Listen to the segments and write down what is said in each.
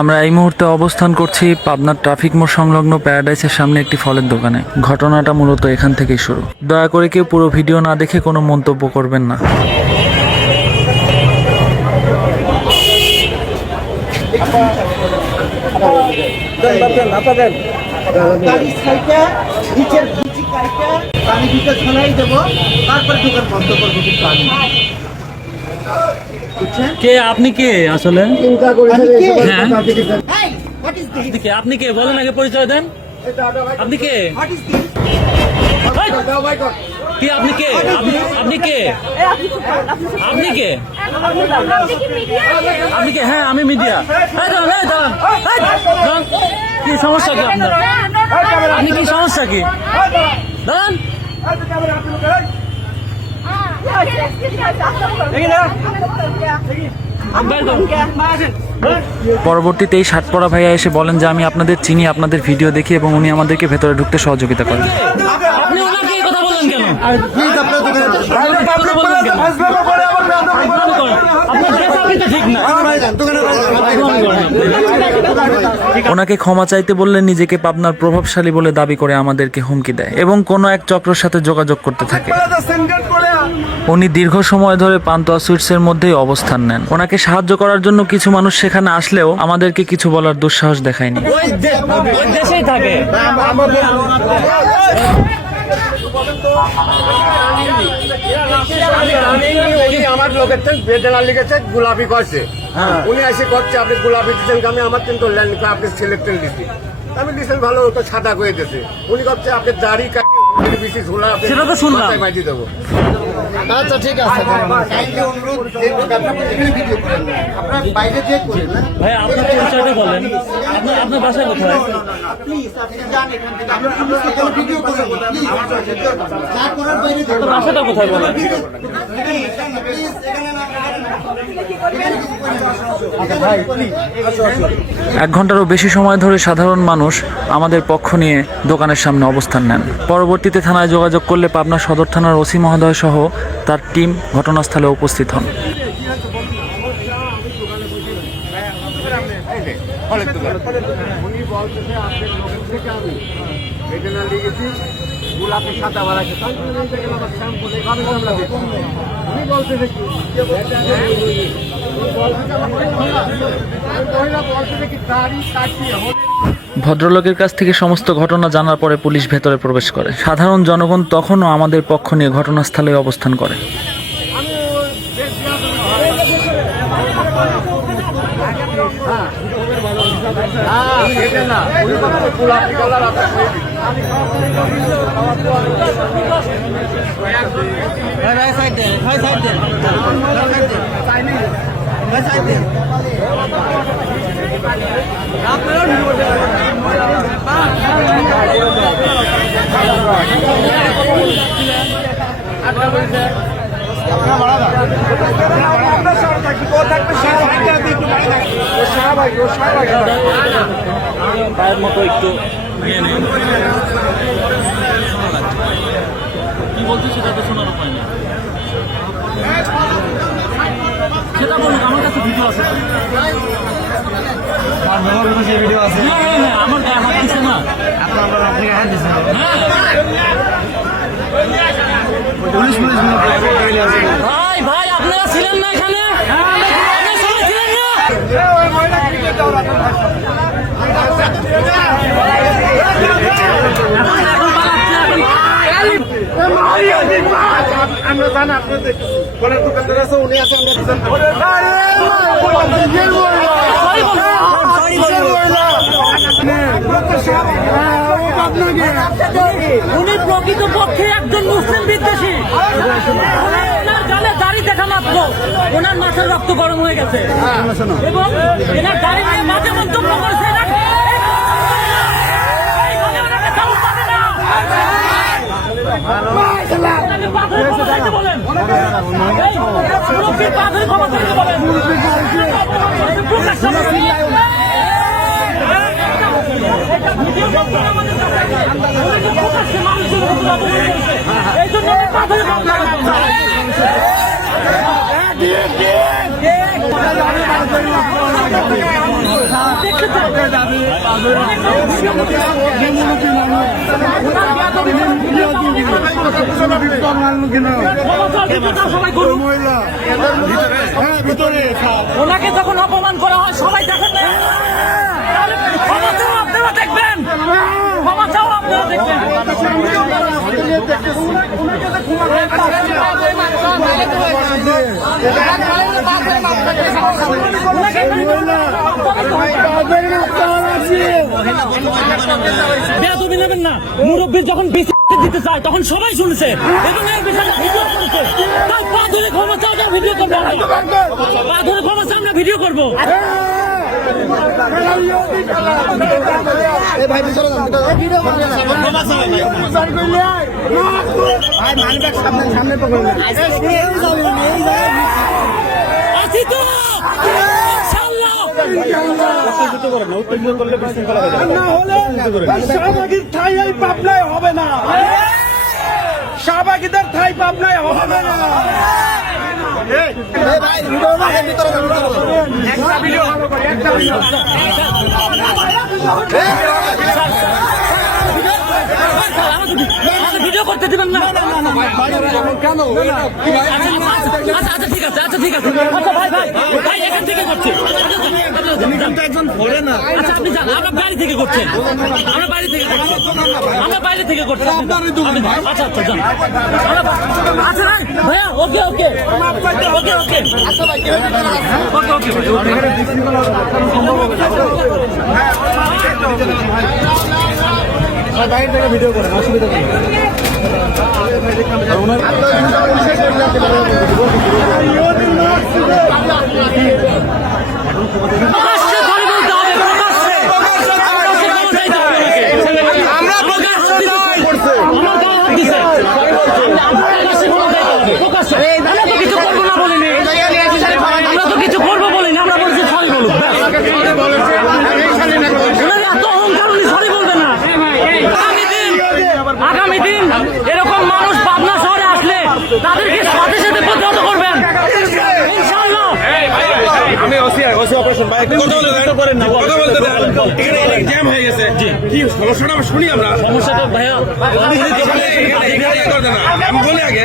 আমরা এই মুহূর্তে অবস্থান করছি পাবনার ট্রাফিক মোড় সংলগ্ন প্যারাডাইসের সামনে একটি ফলের দোকানে। ঘটনাটা মূলত এখান থেকেই শুরু। দয়া করে কেউ পুরো ভিডিও না দেখে কোনো মন্তব্য করবেন না। কে আপনি কে আসলে? আপনি কে বলেন, আগে পরিচয় দেন। আপনি কে? কি আপনি কে? আপনি কে? আপনি কে? আপনি কে? হ্যাঁ আমি মিডিয়া। কি সমস্যা কি আপনার? আপনি কি সমস্যা কি? দাঁড়ান। পরবর্তীতে এই শার্ট পরা ভাইয়া এসে বলেন যে আমি আপনাদের চিনি, আপনাদের ভিডিও দেখি, এবং উনি আমাদেরকে ভেতরে ঢুকতে সহযোগিতা করেন। ওনাকে ক্ষমা চাইতে বললে নিজেকে পাবনার প্রভাবশালী বলে দাবি করে আমাদেরকে হুমকি দেয় এবং কোনো এক চক্রের সাথে যোগাযোগ করতে থাকে। উনি দীর্ঘ সময় ধরে পান্তুয়া সুইটসের মধ্যেই অবস্থান নেন। ওনাকে সাহায্য করার জন্য কিছু মানুষ সেখানে আসলেও আমাদেরকে কিছু বলার দুঃসাহস দেখায়নি। আমার লোকের বেদনা লিখেছে গোলাপি করছে, উনি এসে করছে আপনি গোলাপি দিচ্ছেন, আমি আমার কিন্তু আপনি সিলেক্টেড দিচ্ছি, আমি দিচ্ছেন ভালো তো সাদা করে দিয়েছে, উনি করছে আপনি দাড়ি কাটি বেশি ঝোলা সেটা তো শুনলাম মাইটি দেবো। আচ্ছা ঠিক আছে, ভাই আপনার পরিচয়টা বলেন, আপনার বাসা কোথায়? বাসাটা কোথায় বলেন? এক ঘন্টারও বেশি সময় ধরে সাধারণ মানুষ আমাদের পক্ষ নিয়ে দোকানের সামনে অবস্থান নেন। পরবর্তীতে থানায় যোগাযোগ করলে পাবনা সদর থানার ওসি মহোদয় সহ তার টিম ঘটনাস্থলে উপস্থিত হন। গোলাপি সাদা বাড়াচ্ছে ভদ্রলোকের কাছ থেকে সমস্ত ঘটনা জানার পরে পুলিশ ভেতরে প্রবেশ করে। সাধারণ জনগণ তখনও আমাদের পক্ষ নিয়ে ঘটনাস্থলে অবস্থান করে। মতো একটু কি বলছি সেটা তো শোনার উপায় না, সেটা বলুন। আমার কাছে ভিডিও আছে, ভিডিও আছে। হ্যাঁ আমার গায়ে হাত দিচ্ছে না, আপনি হাত দিচ্ছেন। ভাই ভাই আপনারা ছিলেন না এখানে? আমরা জানি আপনাদের ফলের দোকানদার আছে, উনি আছে, উনি প্রকৃতপক্ষে একজন মুসলিম বিদ্বেষী। ওনার গালে দাড়ি দেখা মাত্র ওনার মাথার রক্ত গরম হয়ে গেছে এবং এনার দাড়ি নিয়ে মাঝে মন্তব্য করেছে। ভিডিও করতে আমাদের কাছে উনি তো প্রকাশ্যে মানুষের উপর অপমান করেছে। এই জন্য আমি পাথরে মামলা করছি। দেখতে সবাই করুন। ওনাকে যখন অপমান করা হয় সবাই দেখেন না, ক্ষমা চাও আপনারা দেখবেন, ক্ষমা চাও আপনারা দেখবেন। বেয়াদবি নেবেন না, মুরব্বী যখন বেশি দিতে চায় তখন সবাই শুনেছে এবং এর বিষয়ে ভিডিও করেছে। তাই পা ধরে ক্ষমা চাও, তার ভিডিও করবো, পা ধরে ক্ষমা চাও, আমরা ভিডিও করবো। আছি তো শাহবাগীর ঠাই এই পাবনায় হবে না, শাহবাগীদের ঠাই পাবনায় হবে না। ভিডিও করতে দিবেন না? আচ্ছা আচ্ছা ঠিক আছে, আচ্ছা ঠিক আছে, আচ্ছা ভাই ভাই ভাই এখান থেকে করছে। আচ্ছা আপনি যান, আমরা বাড়ি থেকে করছেন, আমরা বাইরে থেকে করছি, আমরা বাইরে থেকে করছি। আচ্ছা আচ্ছা যান, আচ্ছা ভাই ভাইয়া ওকে ওকে ওকে ওকে ওকে ওকে বাইরে থেকে ভিডিও করেন, অসুবিধা নেই। আমরা তো কিছু করবো বলিনি, আমরা বলছি সরি বলুন। এত অহংকার উনি সরি বলবেন না। আগামী দিন এরকম মানুষ পাবনা শহরে আসলে তাদেরকে সাথে সাথে প্রতিহত করবেন ইনশাআল্লাহ। আমি ওসি অপারেশন ভাই কথা বলেন না, কথা বলতে দেন, এখানে জ্যাম হয়ে গেছে। কি সমস্যাটা শুনি আমরা। সমস্যাটা ভাইয়া আমি বলি আগে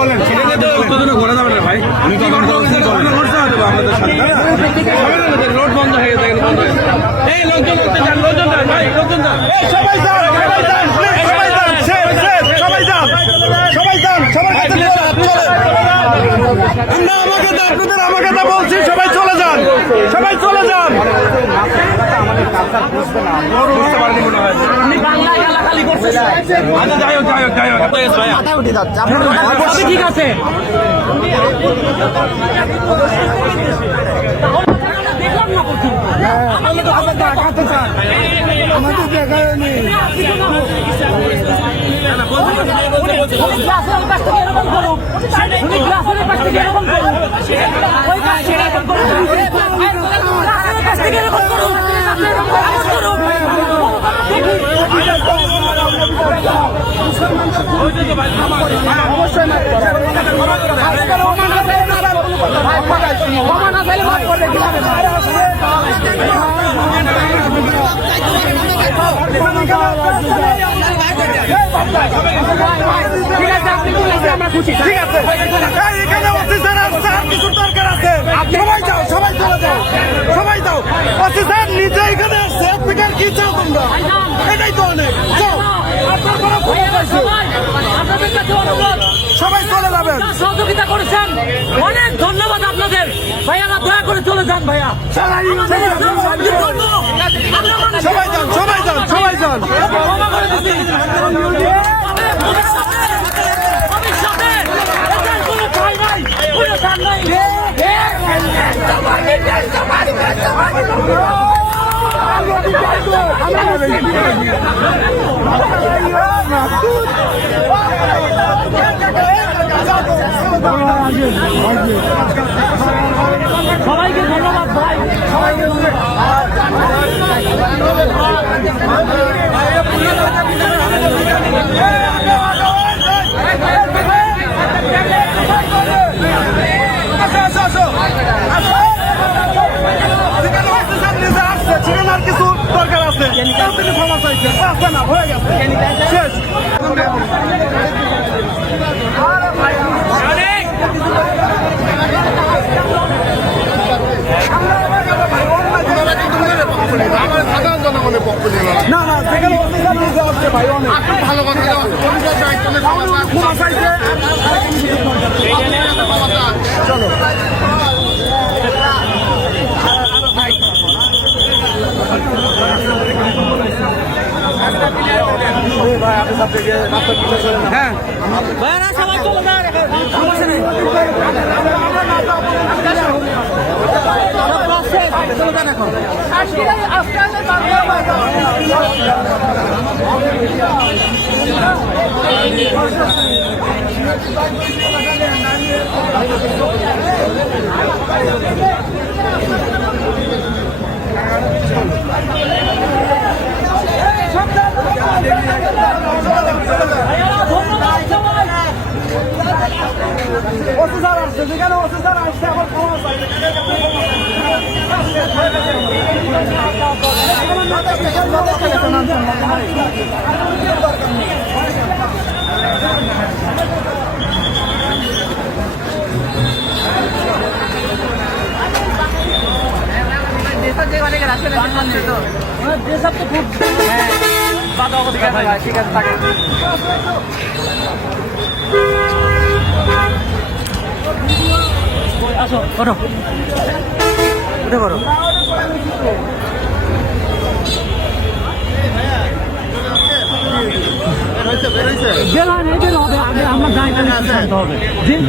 বলেন, সেটা তো উত্তেজনা করা যাবে না ভাই। আমি তো করতে হবে আপনাদের সাথে রোড বন্ধ হয়ে গেছে, বন্ধ হয়ে গেছে। এই লোকজন লোকজন ভাই, লোকজন সবাই যান, সবাই যান, সবাই যান, সবাই যান, সবাই যান, সবাই আপনাদের আমাকে তা বলছি, সবাই চলে যান, সবাই চলে যান। বুঝতে পারিনি মনে হয়। আপনি বাংলা গালাগালি করছেন। আচ্ছা যাই হোক যাই হোক যাই হোক সবই ঠিক আছে। দেখলাম না প্রথম। আমাদের দেখায় নেই। গ্লাসের কাছ থেকে এরকম করুন, উনি গ্লাসের কাছ থেকে এরকম করুন, ওই কাছ থেকে এরকম করুন, গ্লাসের কাছ থেকে এরকম করুন, এমন করুন। ঠিক আছে, এখানে অফিসার আসছে, আর কিছু দরকার আছে। সবাই যাও, সবাই চলে যাও, সবাই যাও। অফিসার নিজে এখানে আসছে, আপনার কি চাও তোমরা? এটাই তো অনেক। সবাই চলে যাবেন। সহযোগিতা করেছেন, অনেক ধন্যবাদ আপনাদের। ভাইয়া দয়া করে চলে যান ভাইয়া। সবাই যান, সবাই যান, সবাই যান। ক্ষমা করে দিচ্ছি। ভবিষ্যতে এটার কোনো ঠাঁই নাই, কোনো ঠাঁই নাই। সবাইকে ধন্যবাদ ভাই, সবাইকে ধন্যবাদ। কিছু দরকার আছে ক্ষমা চাইছে না হয়ে গেছে শেষ না না সেখানে আসছে ভাই অনেক ভালো কথা ক্ষমা চাইছে চলো হ্যাঁ ভাইরা সবাই চলে যান এখন সমস্যা নেই চলে যান এখন অফিসার আসছে যেখানে অফিসার আসছে আবার ক্ষমা চাইছে যেসব তো খুব ঠিক আছে থাকে আসো ওঠো উঠে পড়ো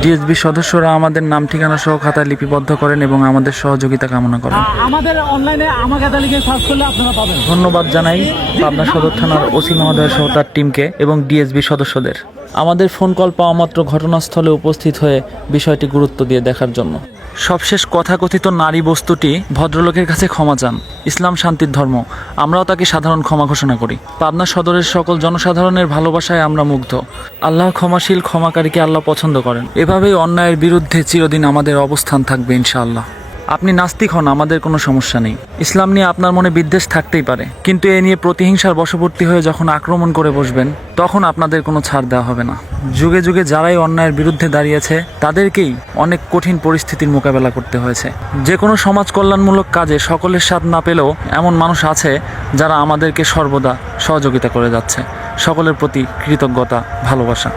ডিএসবি সদস্যরা আমাদের নাম ঠিকানা সহ খাতায় লিপিবদ্ধ করেন এবং আমাদের সহযোগিতা কামনা করেন। আমাদের অনলাইনে আমাকে লিখে সার্চ করলে আপনারা পাবেন। ধন্যবাদ জানাই পাবনা সদর থানার ওসি মহোদয় সহ তার টিমকে এবং ডিএসবি সদস্যদের আমাদের ফোন কল পাওয়া মাত্র ঘটনাস্থলে উপস্থিত হয়ে বিষয়টি গুরুত্ব দিয়ে দেখার জন্য। সবশেষ কথাকথিত নারী বস্তুটি ভদ্রলোকের কাছে ক্ষমা চান। ইসলাম শান্তির ধর্ম, আমরাও তাকে সাধারণ ক্ষমা ঘোষণা করি। পাবনা সদরের সকল জনসাধারণের ভালোবাসায় আমরা মুগ্ধ। আল্লাহ ক্ষমাশীল, ক্ষমাকারীকে আল্লাহ পছন্দ করেন। এভাবেই অন্যায়ের বিরুদ্ধে চিরদিন আমাদের অবস্থান থাকবে ইনশাআল্লাহ। আপনি নাস্তিক হন, আমাদের কোনো সমস্যা নেই। ইসলাম নিয়ে আপনার মনে বিদ্বেষ থাকতেই পারে, কিন্তু এ নিয়ে প্রতিহিংসার বশবর্তী হয়ে যখন আক্রমণ করে বসবেন তখন আপনাদের কোনো ছাড় দেওয়া হবে না। যুগে যুগে যারাই অন্যায়ের বিরুদ্ধে দাঁড়িয়েছে তাদেরকেই অনেক কঠিন পরিস্থিতির মোকাবেলা করতে হয়েছে। যে কোনো সমাজ কল্যাণমূলক কাজে সকলের সাথ না পেলেও এমন মানুষ আছে যারা আমাদেরকে সর্বদা সহযোগিতা করে যাচ্ছে। সকলের প্রতি কৃতজ্ঞতা, ভালোবাসা।